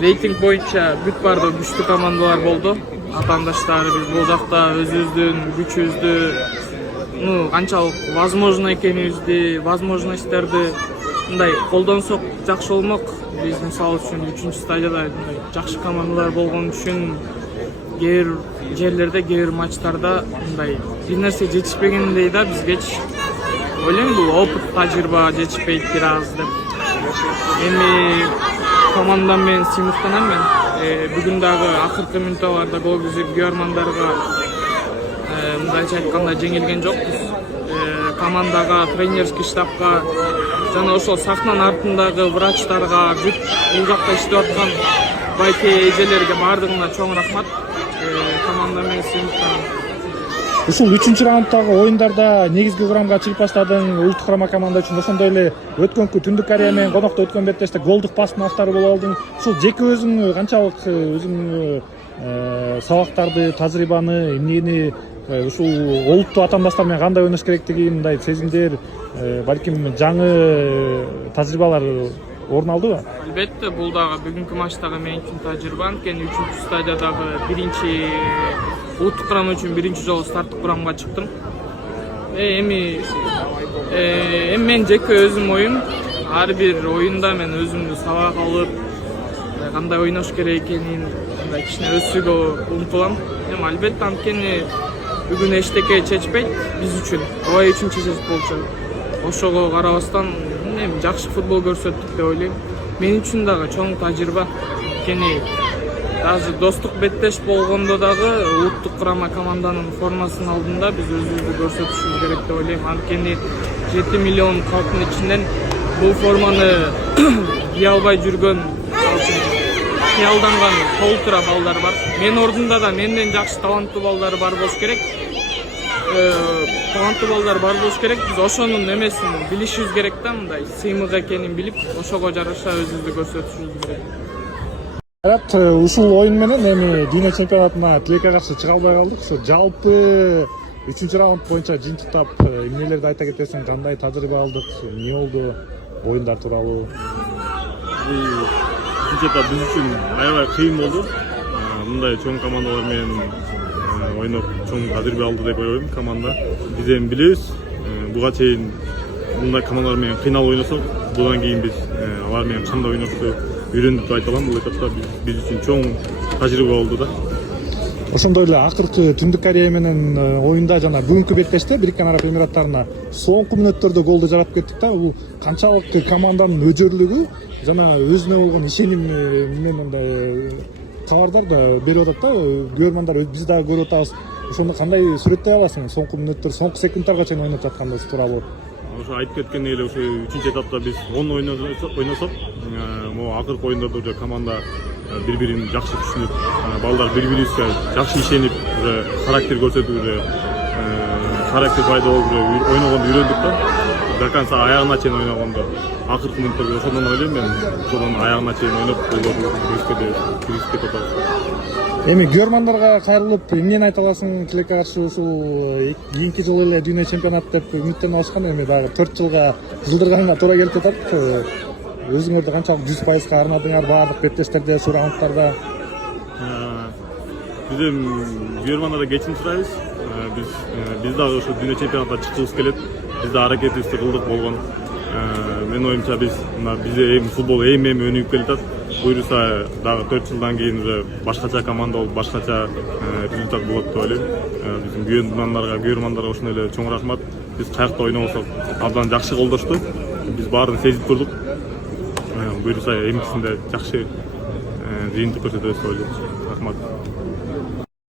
рейтинг боюнча бүт бардыгы күчтүү командалар болду. Атаандаштары биз бул жакта өзүбүздүн күчүбүздү, канчалык возможно экенибизди, возможностьторду мындай колдонсок жакшы болмок. Биз мисалы үчүн 3-стадияда мындай жакшы командалар болгон үчүн кээ бир жерлерде, кээ бир матчтарда мындай бир нерсе жетишпегендей да бизгечи. Ойлойм бул опыт, тажрыйба жетишпейт бир аз деп. Эми командам менен сыймыктанам мен. Бүгүн дагы акыркы мүнөттөрдө гол киргизип Германдарга мындайча айтканда жеңилген жокпуз. Командага, тренерский штабка жана ошол сахнанын артындагы врачтарга, бүт бул жакта иштеп аткан байке эжелерге баардыгына чоң рахмат. Команда менен сыймыктанам. Ушул 3-раунддагы оюндарда негизги курамга чыгып баштадың. Улуттук курама команда үчүн ошондой эле өткөнкү Түндүк Корея менен конокто өткөн беттеште голдук пастын автары боло алдың. Ушул жеке өзүң канчалык өзүң сабактарды, тажрыйбаны, эмнени ушул олуттуу атаандаштар менен кандай ойнош керектиги, мындай сезимдер, балким жаңы тажрыйбалар орун алдыбы? Албетте, бул дагы бүгүнкү матчтагы мен үчүн тажрыйба. Анткени 3-стадиядагы биринчи улуттук курам үчүн биринчи жолу старттык курамга чыктым. Эми мен жеке өзүм оюм, ар бир оюнда мен өзүмдү сабак алып, кандай ойнош керек экенин кичине өсүүгө умтулам. Эми албетте анткени бүгүн эчтеке чечпейт биз үчүн, ой үчүн чечет болчу. Ошого карабастан эми жакшы футбол көрсөттүк деп ойлойм. Мен үчүн дагы чоң тажрыйба. Анткени даже достук беттеш болгондо дагы улуттук курама команданын формасынын алдында биз өзүбүздү көрсөтүшүбүз керек деп ойлойм. Анткени 7 миллион калктын ичинен бул форманы кие албай жүргөн, кыялданган толтура балдар бар. Мен ордунда да менден жакшы таланттуу балдар бар болуш керек. Таланттуу балдар бар болуш керек. Биз ошонун эмесин билишибиз керек да, мындай сыймык экенин билип, ошого жараша өзүбүздү көрсөтүшүбүз керек. Ушул оюн менен эми дүйнө чемпионатына тилекке каршы чыга албай калдык. Ошо жалпы 3-раунд боюнча жыйынтыктап эмнелерди айта кетесиң, кандай тажрыйба алдык, эмне болду, оюндар тууралуу? Бул экинчи этап биз үчүн аябай кыйын болду. Мындай чоң командалар менен ойноп чоң тажрыйба алды деп ойлойм команда. Биз эми билебиз, буга чейин мындай командалар менен кыйналып ойносок, будан кийин биз алар менен кандай ойношту үйрөндүк деп айта алам. Бул этапта биз үчүн чоң тажрыйба болду да. Ошондой эле акыркы Түндүк Корея менен оюнда жана бүгүнкү беттеште Бириккен Араб Эмираттарына соңку мүнөттөрдө голду жаратып кеттик да. Бул канчалык команданын өжөрлүгү жана өзүнө болгон ишеним менен мындай кабардар да берип атат да. Көрөрмандар биз дагы көрүп атабыз. Ошондо кандай сүрөттөй аласың? Соңку мүнөттөр, соңку секундтарга чейин ойноп жаткандыгы тууралуу. Ошо айтып кеткендей эле ошо 3-этапта биз 10 ойносок, могу акыркы оюндарда уже команда бири-бирин жакшы түшүнүп, балдар бири-бирибизге жакшы ишенип, уже характер көрсөтүп, уже характер пайда болуп, уже ойногонду үйрөндүк да. До конца аягына чейин ойногондо, акыркы мүнөттөргө ошондон ойлойм мен, ошондон аягына чейин ойноп, голдорду киргизип кетип атабыз. Эми Германдарга кайрылып эмнени айта аласың? Тилекке каршы ушул кийинки жылы эле дүйнө чемпионат деп үмүттөнүп алышкан, эми дагы 4 жылга жылдырганга туура келип жатат. Өзүңөрдү канчалык 100%га арнадыңар баардык беттештерде, раундтарда? Биз эми Германдарда кечирим сурайбыз. Биз дагы ошо дүйнө чемпионатына чыккыбыз келет. Биз да аракетибизди кылдык болгон. Менин оюмча бизде эми футбол эми өнүгүп келатат. Буюрса дагы 4 жылдан кийин уже башкача команда болуп, башкача результат болот деп ойлойм. Биздин Германдарга ошондой эле чоң рахмат. Биз каякта ойнобосок абдан жакшы колдошту. Биз баарын сезип турдук. Буюрса эмисинде жакшы жыйынтык көрсөтөбүз деп ойлойм. Рахмат.